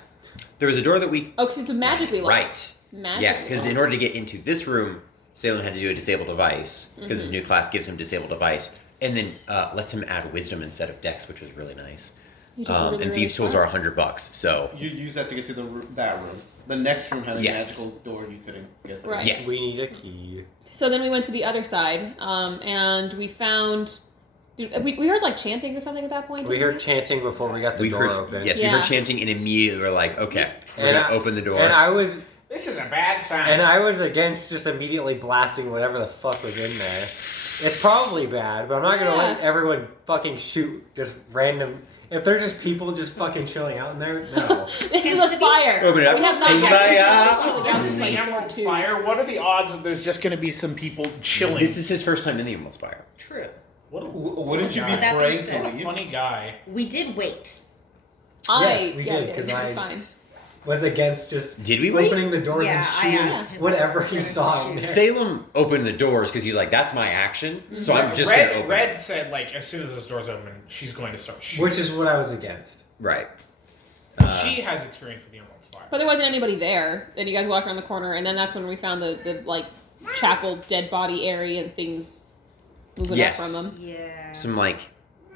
There was a door that we. Oh, because it's magically locked. Right. Magically Yeah, because in locked. order to get into this room, Salem had to do a disable device because his new class gives him disable device, and then lets him add wisdom instead of dex, which was really nice. You just really, And really thieves' tools smart. are $100, so You use that to get to that room. The next room had a Yes. magical door you couldn't get through. Right. yes. We need a key. So then we went to the other side, and we found. We heard like chanting or something at that point. We didn't heard chanting before we got the We door heard, open. yes, we Yeah. heard chanting, and immediately we're like, okay, we're gonna open the door. And I was This is a bad sign. against just immediately blasting whatever the fuck was in there. It's probably bad, but I'm not gonna let Yeah. everyone fucking shoot just random. If they're just people just fucking chilling out in there, no. This is a spire. Open it up. We have not Say had bye. so the guys just, like, Emerald walked to- Spire. What are the odds that there's just going to be some people chilling? This is his first time in the Emerald Spire. True. What a, Wouldn't you be But that brave being to said- what a leave? funny guy. We did wait. Yes, we did, yeah, 'cause it was I- fine. Was against just Did we wait? opening the doors Yeah, and I shooting asked him whatever if he there was saw to in shoot. there. Salem opened the doors because he's like, that's my action, so I'm just Red, gonna open Red it. said, like, as soon as those doors open, she's going to start shooting. Which is what I was against. Right. She has experience with the Emerald Spire. But there wasn't anybody there. And you guys walked around the corner, and then that's when we found the like chapel dead body area and things moving Yes. up from them. Yeah. Some like,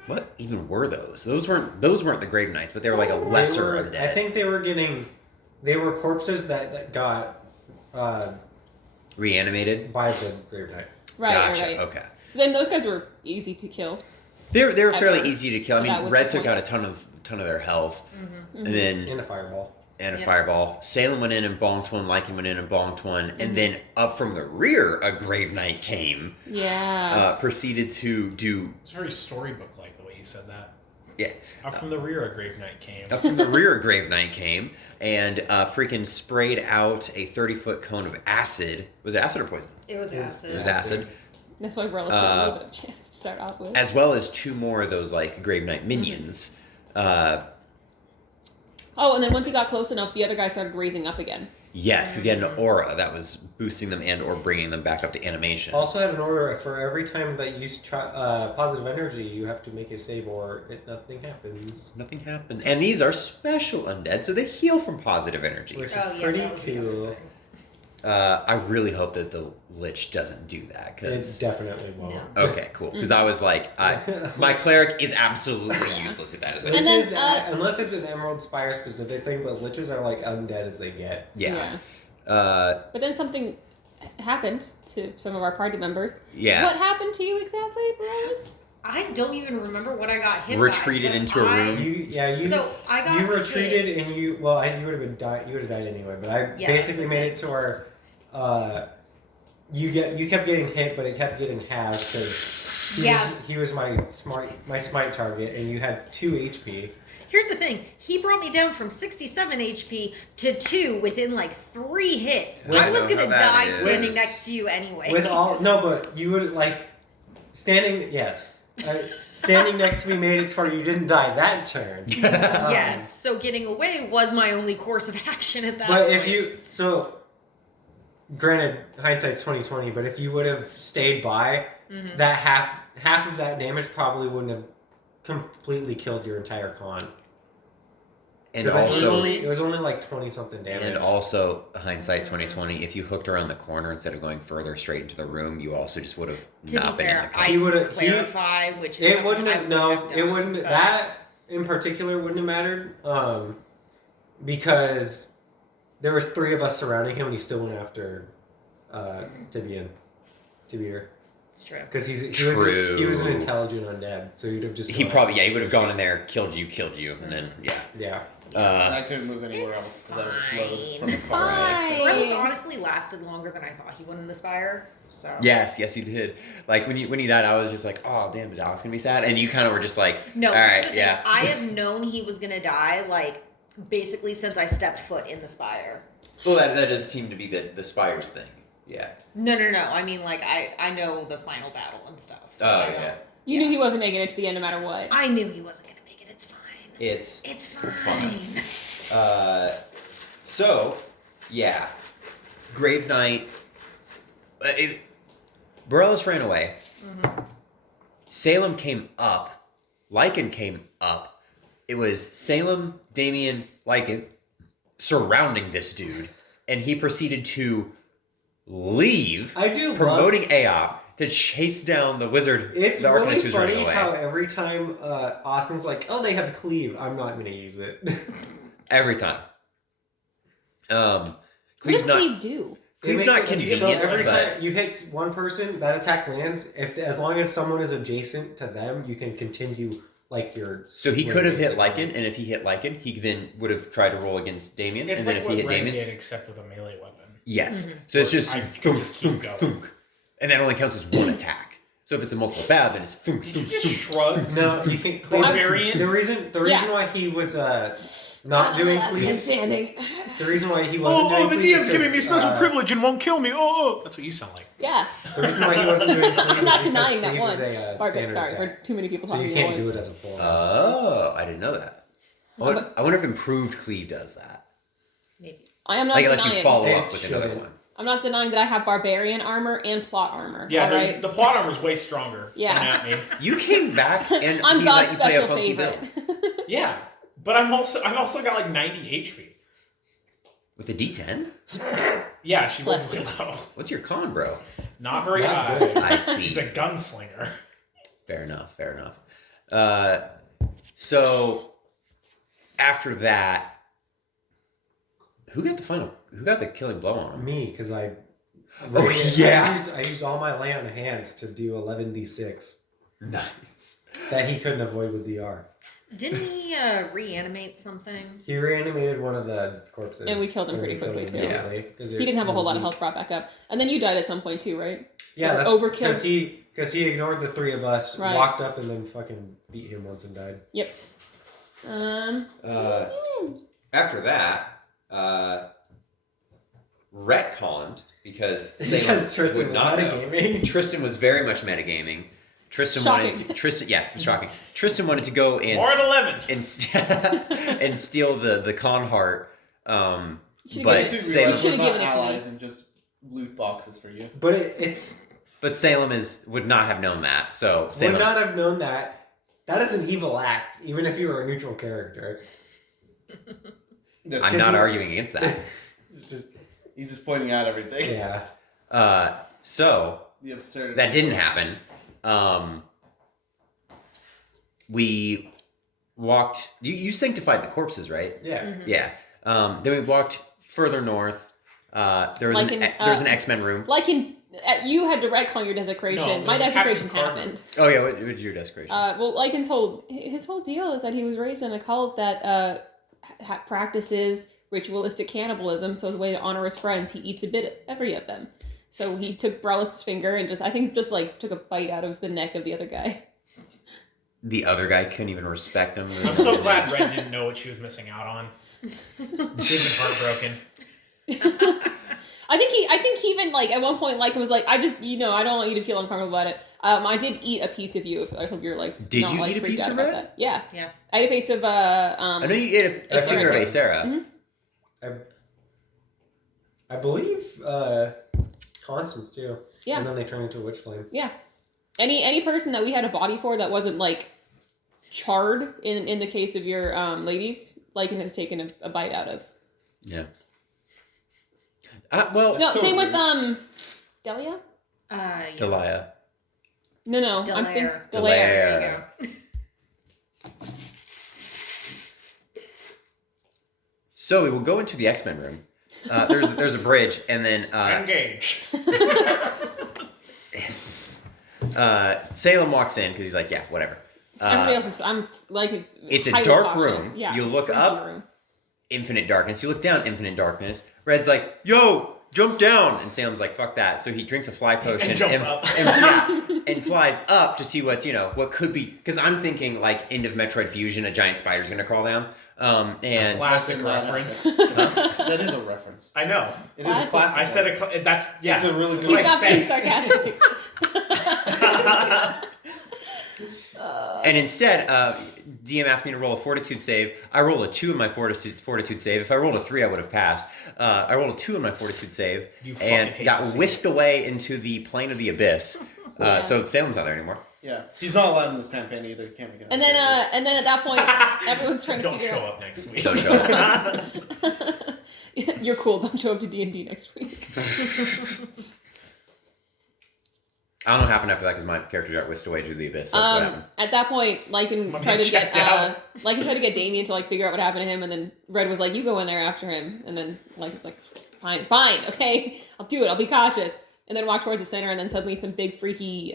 what even were those? Those weren't the Grave Knights, but they were like a lesser They were- undead. I think they were corpses that got Reanimated. by the Grave Knight. Right, Gotcha. right, right. Okay. So then those guys were easy to kill. They were At fairly first. easy to kill. I That mean, was Red the took point. out a ton of their health, Mm-hmm. and then And a fireball. a Yep. fireball. Salem went in and bonked one. Lycan went in and bonked one, Mm-hmm. and then up from the rear, a Grave Knight came. Yeah. Proceeded to do It's very storybook-like the way you said that. Yeah. Up from the rear, a Grave Knight came. Up from the rear, a Grave Knight came and freaking sprayed out a 30-foot cone of acid. Was it acid or poison? It was It was- acid. It was acid. That's why Relish had a little bit of chance to start off with. As well as two more of those like Grave Knight minions. Oh, and then once he got close enough, the other guy started raising up again. Yes, because he had an aura that was boosting them and or bringing them back up to animation. Also had an order for every time that you try positive energy, you have to make a save or nothing happens. Nothing happened. And these are special undead, so they heal from positive energy. Which is Oh, yeah, pretty that was the other cool. thing. I really hope that the Lich doesn't do that, It because... definitely won't. No. Okay, cool. Because I was like, my cleric is absolutely useless if that is it. And then, Liches, unless it's an Emerald Spire specific thing, but liches are like undead as they get. Yeah. But then something happened to some of our party members. Yeah. What happened to you exactly, Rose? I don't even remember what I got hit Retreated by. but into a room. You So I got you retreated hit. and you would have been died. You would have died anyway. But I Yeah, basically that's the made it thing. to where you kept getting hit, but it kept getting halved because he was my smite target, and you had 2 HP. Here's the thing. He brought me down from 67 HP to 2 within like 3 hits. I I was know gonna how that die is. standing next to you anyway. With all no, but you would like standing. Yes, standing next to me made it to where you didn't die that turn. Yes. So getting away was my only course of action at that But point. if you granted hindsight's 2020, but if you would have stayed by, Mhm. that half of that damage probably wouldn't have completely killed your entire con. And 'Cause also, it was only like 20 something damage. and also, hindsight 2020, if you hooked around the corner instead of going further straight into the room, you also just would have To not be been in fair, the I He would've- clarify which is it something wouldn't I have would no, have it done, wouldn't but- that in particular wouldn't have mattered, because there was 3 of us surrounding him and he still went after Tibian. It's true. Because he was an True. intelligent undead, so he'd have just He gone probably, after he would have gone in situations. there, killed you, and then, yeah. Yeah. I couldn't move anywhere It's else because I was slowed from It's the car fine. accident. Rose honestly lasted longer than I thought he would in the Spire. So Yes, he did. Like, when he died, I was just like, oh, damn, is Alex gonna be sad? And you kind of were just like, no, all here's right, the thing. yeah. I have known he was gonna die like basically since I stepped foot in the Spire. Well, that does seem to be the Spire's thing. Yeah. No. I mean, like I know the final battle and stuff. So Oh, I don't- yeah. You knew he wasn't making it to the end no matter what. I knew he wasn't gonna make it. It's fine. It's It's fine. fine. So, yeah. Grave Knight. Borellis ran away. Mm-hmm. Salem came up. Lycan came up. It was Salem, Damien, Lycan surrounding this dude, and he proceeded to leave. I do promoting AOP to chase down the wizard. It's the really Arcanist who's running funny away. how every time Austin's like, "Oh, they have cleave. I'm not going to use it." Every time. What Cleave's does not. Cleave do? Cleave's It not makes it- convenient. So every but time you hit one person, that attack lands. As long as someone is adjacent to them, you can continue like your. So he could have hit basically. Lycan, and if he hit Lycan, he then would have tried to roll against Damien, It's and then like if he what hit Ren Damien, did, except with a melee weapon. yes. Mhm. So it's just I can thunk, just keep thunk, going. thunk. And that only counts as one attack. So if it's a multiple bab, then it's thunk, Did you thunk, just thunk. shrug? No, you can. Cleave, Barbarian? the reason Yeah. why he was not doing cleave. standing. The reason why he wasn't Oh, doing the cleave DM's is giving me 'cause, special privilege and won't kill me. Oh, that's what you sound like. Yeah. The reason why he wasn't doing cleave I'm not is because denying that cleave one. is a Sorry, standard for attack. too many people So talking you at can't do once. it as a full. Oh, I didn't know that. but- I wonder if improved cleave does that. Maybe. I am not Like it lets you denying. follow It up with another shouldn't. one. I'm not denying that I have barbarian armor and plot armor. Yeah, all right. the plot armor's way stronger. Yeah. Coming at me. You came back and I'm he God's let you play a special funky favorite. build. Yeah, but I've also got like 90 HP. With a D10? Yeah, she rolled Bless really you. low. What's your con, bro? Not very Not high. good. I see. He's a gunslinger. Fair enough. Fair enough. So after that, who got the killing blow on him? Me, because I. Oh, yeah. I used all my lay on hands to do 11d6 Nice. that he couldn't avoid with DR. Didn't he reanimate something? He reanimated one of the corpses. And we killed him pretty quickly, too. He He didn't have a whole lot of health brought back up. And then you died at some point too, right? Yeah, Or that's overkill. because he ignored the three of us, Right. walked up, and then fucking beat him once and died. Yep. After that, retconned because Because Tristan would was not know. metagaming. Tristan was very much metagaming. Tristan wanted Shocking. to, Tristan, yeah, it was shocking. Tristan wanted to go and More at 11. and steal the con heart. Should've But given it- Salem, you should've we're given not it to me. allies and just loot boxes for you. But it's but Salem would not have known that. So Salem, would not have known that. That is an evil act, even if you were a neutral character. I'm not arguing against that. He's just pointing out everything. Yeah. So The absurdity. that didn't happen. We walked. You sanctified the corpses, right? Yeah. Mhm. Yeah. Then we walked further north. There was Like an X-Men room. Like you had to retcon your desecration. No, My it was desecration Captain Carter. happened. Oh yeah, what was your desecration? Well, Lycan's his whole deal is that he was raised in a cult that practices ritualistic cannibalism. So as a way to honor his friends, he eats a bit of every of them. So he took Brellis' finger and just like took a bite out of the neck of the other guy. The other guy couldn't even respect him. I'm so glad Ren didn't know what she was missing out on. She'd been heartbroken. I think he even like at one point like was like I just I don't want you to feel uncomfortable about it. I did eat a piece of you. I hope you're like Did not, you like, eat a freaked piece out of about Red? that. Yeah. Yeah. I ate a piece of I know you ate a Acerra finger of too. Acerra. Mhm. I believe Constance too. Yeah. And then they turned into a witch flame. Yeah. Any person that we had a body for that wasn't like charred in the case of your ladies, Lycan has taken a bite out of. Yeah. Well, No, so same with rude. Delia? Yeah. Delia. No, I'm thinking Delaire. Delaire. There you go. So we will go into the X-Men room. There's a bridge, and then Engage. Salem walks in because he's like, yeah, whatever. Everybody else is It's a highly dark cautious. room. Yeah, You look freaky up, room. infinite darkness. You look down, infinite darkness. Red's like, yo, jump down. And Salem's like, fuck that. So he drinks a fly potion And jumps up. and flies up to see what could be. Because I'm thinking like end of Metroid Fusion, a giant spider's gonna crawl down. And Classic reference. That is a reference. I know. It is a Classic. classic. I said that's yeah. It's a really That's good what He's I not being said. sarcastic. and instead, DM asked me to roll a fortitude save. I rolled a 2 in my fortitude save. If I rolled a 3, I would have passed. I rolled a 2 in my fortitude save You fucking and hate got to see whisked away into the plane of the abyss. Yeah. So Salem's not there anymore. Yeah, he's not allowed in this campaign either. Can't make it. And then at that point, everyone's trying to Don't figure show out. up next week. Don't show up. You're cool. Don't show up to D&D next week. I don't know what happened after that because my character got whisked away to the abyss. So what happened? At that point, Lycan My tried man to get checked out. Lycan tried to get Damien to like figure out what happened to him, and then Red was like, "You go in there after him," and then Lycan's like, "Fine, okay, I'll do it. I'll be cautious." And then walk towards the center, and then suddenly some big freaky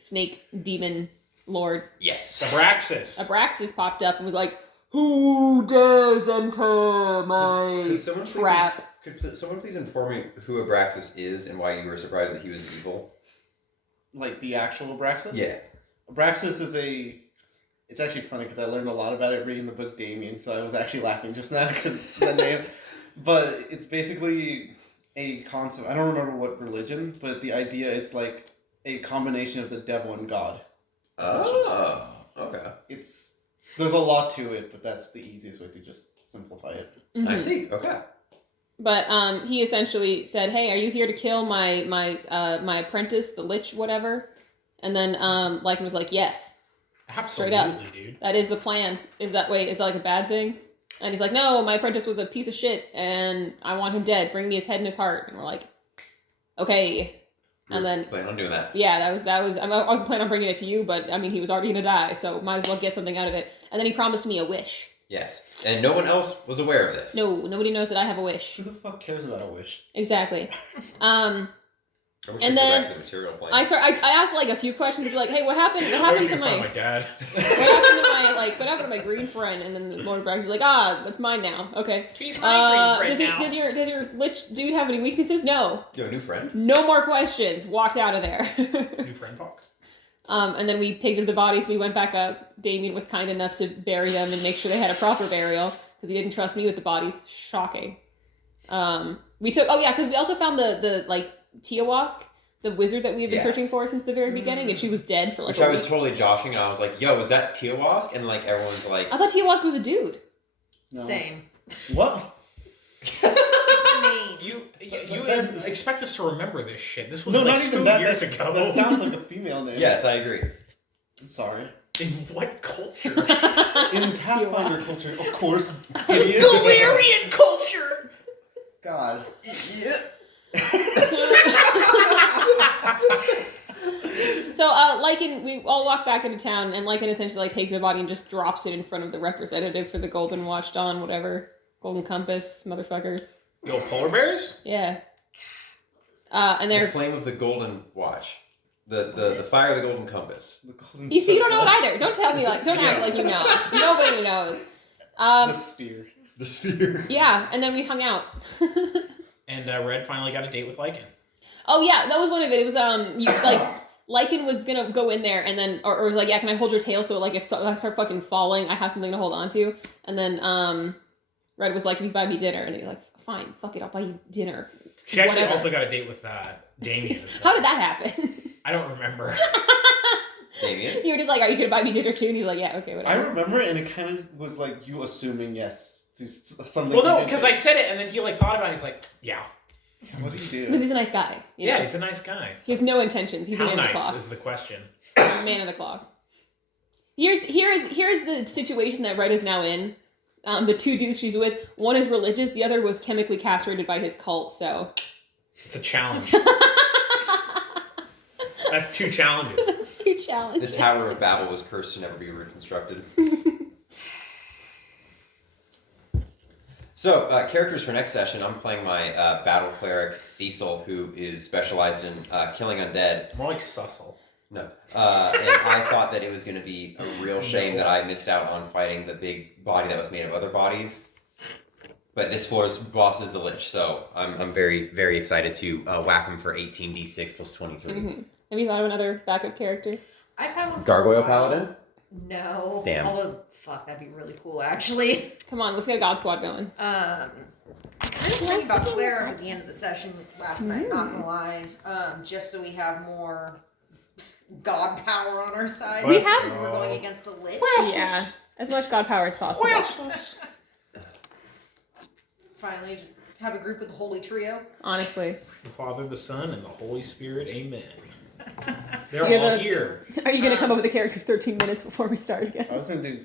snake demon lord Yes. Abraxas popped up and was like, "Who dares enter my trap?" Could someone please inform me who Abraxas is and why you were surprised that he was evil? Like the actual Abraxas? Yeah. Abraxas is it's actually funny because I learned a lot about it reading the book Damien, so I was actually laughing just now because the name. But it's basically a concept. I don't remember what religion, but the idea is like a combination of the devil and God. Oh, okay. There's a lot to it, but that's the easiest way to just simplify it. Mhm. I see. Okay. But he essentially said, "Hey, are you here to kill my apprentice, the Lich, whatever?" And then Lycan was like, "Yes, Absolutely, straight up. dude. That is the plan." Is that like a bad thing? And he's like, "No, my apprentice was a piece of shit, and I want him dead. Bring me his head and his heart." And we're like, "Okay." And then Plan on doing that. yeah, that was. I wasn't planning on bringing it to you, but I mean, he was already gonna die, so might as well get something out of it. And then he promised me a wish. Yes. And no one else was aware of this. No, nobody knows that I have a wish. Who the fuck cares about a wish? Exactly. I wish And we could then go back to the material plane. I asked like a few questions, which are like, "Hey, what happened? What Where happened you to can find my my dad? what happened to my green friend?" And then Lord Bragg's like, "That's mine now." Okay. He's my green Does friend now. does your Lich dude have any weaknesses? No. You have a new friend? No more questions. Walked out of there. New friend talk. And then we picked up the bodies. We went back up. Damien was kind enough to bury them and make sure they had a proper burial because he didn't trust me with the bodies. Shocking. We took. Oh yeah, because we also found the like Tiawask, the wizard that we have been Yes. searching for since the very beginning, and she was dead for like Which a I was week. totally joshing, and I was like, yo, was that Tiawask? And like everyone's like, I thought Tiawask was a dude. No. Same. What? Me. You But- expect us to remember this shit. This was No, like not 2 even that. years That, ago. that sounds like a female name. yes, I agree. I'm sorry. In what culture? In Pathfinder culture, of course. Idiot. Galarian culture! God. Yeah. So, Lycan, we all walk back into town, and Lycan essentially like takes the body and just drops it in front of the representative for the Golden Watch Dawn, whatever. Golden Compass, motherfuckers. Yo, polar bears? Yeah. And The they're... flame of the golden watch. The fire of the golden compass. The golden You see, you don't know it circle. either. Don't tell me like... Don't act like you know. Nobody knows. The sphere. The sphere. Yeah, and then we hung out. And Red finally got a date with Lycan. Oh, yeah, that was one of it. It was, Lycan was gonna go in there and then... Or was like, yeah, can I hold your tail so, like, if I start fucking falling, I have something to hold on to. And then, Red was like, if you buy me dinner. And they're like, fine, fuck it, I'll buy you dinner. She actually Whatever. also got a date with Damien as well. How did that happen? I don't remember. Damien? You were just like, are you gonna buy me dinner too? And he's like, yeah, okay, I whatever. remember, and it kind of was like you assuming yes to something. Well, no, he didn't because do. I said it, and then he like thought about it. He's like, yeah. What do you do? Because he's a nice guy. you Yeah, know? he's a nice guy. He has no intentions. He's a How man of the nice cloth. is the question? He's a man of the cloth. Here's the situation that Red is now in. The two dudes she's with, one is religious, the other was chemically castrated by his cult, so... It's a challenge. That's 2 challenges. That's two challenges. The Tower of Babel was cursed to never be reconstructed. So, characters for next session, I'm playing my battle cleric, Cecil, who is specialized in killing undead. More like Sussel. No. And I thought that it was going to be a real shame that I missed out on fighting the big body that was made of other bodies. But this floor's boss is the Lich, so I'm very, very excited to whack him for 18d6 plus 23. Mm-hmm. Have you thought of another backup character? I've had one. for a Gargoyle while. Paladin? No. Damn. Although, fuck, that'd be really cool, actually. Come on, let's get a God Squad going. I kind of think about Claire at the end of the session last night, not gonna lie. Just so we have more god power on our side. We have- We were going against a lich. Yeah, as much god power as possible. Finally, just have a group with the holy trio. Honestly. The Father, the Son, and the Holy Spirit. Amen. Do They're you all have a- here. Are you gonna come up with a character 13 minutes before we start again? I was gonna do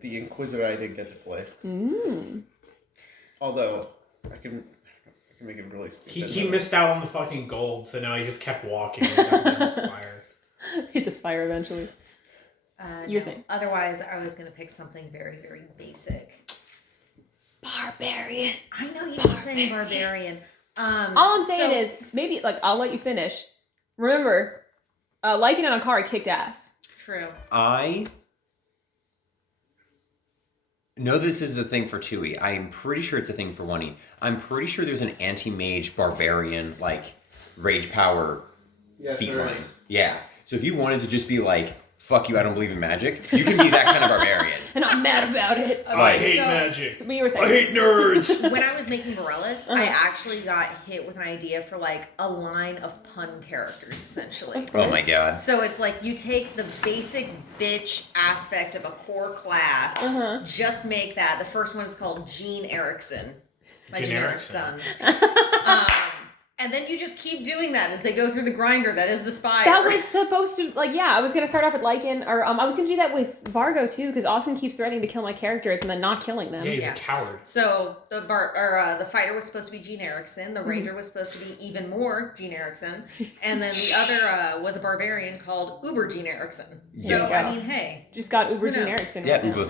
the Inquisitor I didn't get to play. Mm. Although I can make it really stupid. He missed out on the fucking gold, so now he just kept walking down the spire. Hit the spire eventually. You're saying. Otherwise, I was going to pick something very, very basic. Barbarian. I know you didn't say barbarian. All I'm saying is, maybe, like, I'll let you finish. Remember, Lycan and Akari kicked ass. True. I know this is a thing for 2E. I'm pretty sure it's a thing for 1E. I'm pretty sure there's an anti-mage barbarian, like, rage power feat line. Yeah. So if you wanted to just be like, fuck you, I don't believe in magic, you can be that kind of barbarian. And I'm mad about it. I hate magic. But you were saying. I hate nerds. When I was making Morellis, I actually got hit with an idea for like a line of pun characters, essentially. Oh my god. So it's like you take the basic bitch aspect of a core class, just make that. The first one is called Gene Erickson, my generic son. And then you just keep doing that as they go through the grinder that is the spire. That was supposed to, like, yeah, I was going to start off with Lycan, or I was going to do that with Vargo, too, because Austin keeps threatening to kill my characters and then not killing them. Yeah, he's a coward. So the fighter was supposed to be Gene Erickson. The ranger was supposed to be even more Gene Erickson. And then the other was a barbarian called Uber Gene Erickson. So, Yeah. I mean, hey. Just got Uber Who Gene knows? Erickson. Yeah, right now.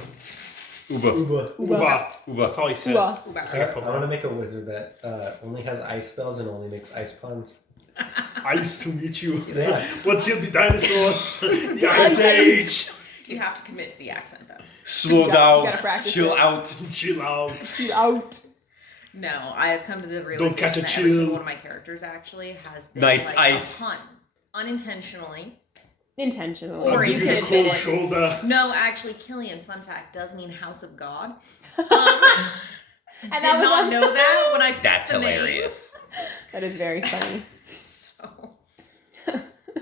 Uba. Uba. That's all he says. Uba. So I want to make a wizard that only has ice spells and only makes ice puns. Ice to meet you. Yeah. What killed the dinosaurs? The Ice Age. You have to commit to the accent, though. Slow You down. gotta practice Chill it. out. Chill out. You out. No, I have come to the Don't realization catch a that every single chill. one of my characters actually has been Nice like ice. a pun. Unintentionally. Intentionally. Or I'll give you you the can cold admit it. shoulder. No, actually, Killian, fun fact, does mean House of God. And Did that was not on- know that when I picked That's the name. hilarious. That is very funny. So,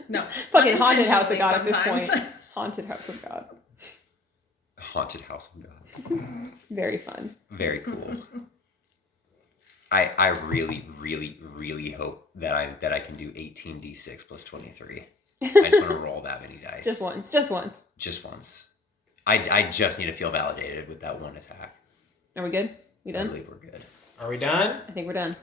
no. Fucking haunted house of God at this sometimes. point. Haunted house of God. Haunted House of God. Very fun. Very cool. I really, really, really hope that I can do 18d6 plus 23. I just want to roll that many dice. Just once. Just once. Just once. I just need to feel validated with that one attack. Are we good? We I done? believe we're good. Are we done? I think we're done.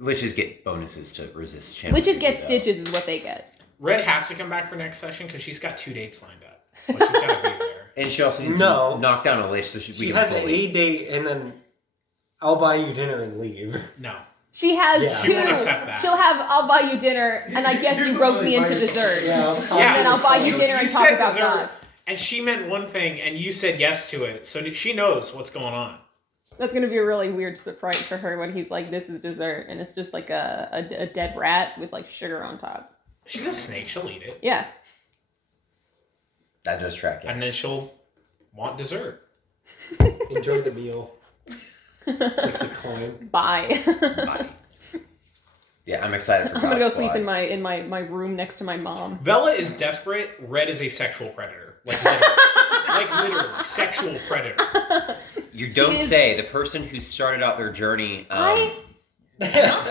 Liches get bonuses to resist channel. Witches get stitches is what they get. Red has to come back for next session because she's got 2 dates lined up. Like, she's got to be there. And she also needs No. to knock down a lich so we She can has fully... a date, and then I'll buy you dinner and leave. No. She has Yeah. two. She won't accept that. She'll have, I'll buy you dinner, and I guess you roped me into dessert. Yeah. And then I'll buy you dinner and talk said about dessert, God. And she meant one thing, and you said yes to it, so she knows what's going on. That's gonna be a really weird surprise for her when he's like, "This is dessert," and it's just like a dead rat with like sugar on top. She's a snake. She'll eat it, Yeah. That does track it. and then she'll want dessert. Enjoy the meal. It's a coin. Bye. Bye. Yeah, I'm excited for I'm gonna go God's sleep Fly. in my room next to my mom. Bella is desperate. Red is a sexual predator. Like literally, sexual predator. You don't is- say. The person who started out their journey I am as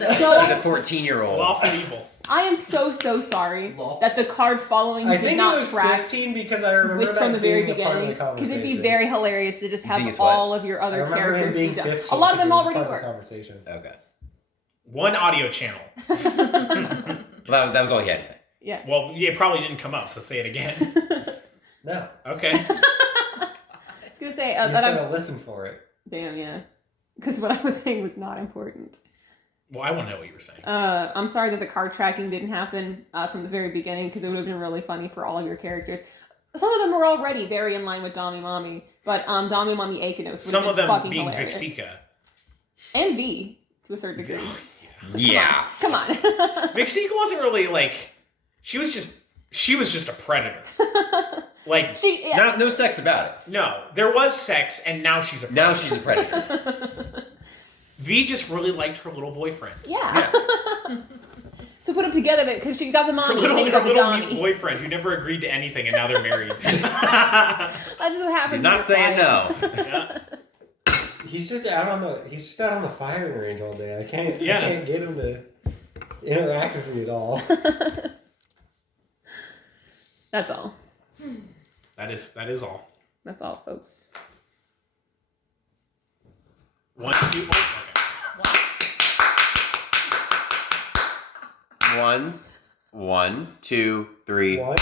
a so 14-year-old. Lawful evil. I am so sorry that the card following I did think not it was track 15 because I remember with that from the very being a part of the beginning, because it'd be conversation. very hilarious to just You think have it's what? all of your I other remember him characters be being done. 15. A lot of them because it was already part of the were. conversation. Okay. One audio channel. Well, that was all he had to say. Yeah. Well, yeah, it probably didn't come up, so say it again. No. Okay. I was gonna say You're that just I'm gonna listen for it. damn yeah, because what I was saying was not important. Well, I want to know what you were saying. I'm sorry that the card tracking didn't happen from the very beginning, because it would have been really funny for all of your characters. Some of them were already very in line with Dami Mommy, but Dami Mommy Akanos Some of them fucking being hilarious. Vixika. And V to a certain degree. Yeah. Come on. Vixika wasn't really like. She was just a predator. Like, She, yeah. No sex about it. no, there was sex, and now she's a predator. Now she's a predator. V just really liked her little boyfriend. Yeah. So put them together because she got the mommy and then Little, you got her the little Donnie. boyfriend who never agreed to anything, and now they're married. That's just what happens. He's not saying no. Yeah. He's just out on the firing range all day. I can't get him to interact with me at all. That's all. That is all. That's all, folks. 1, 2, okay. 1, 2, 3. What?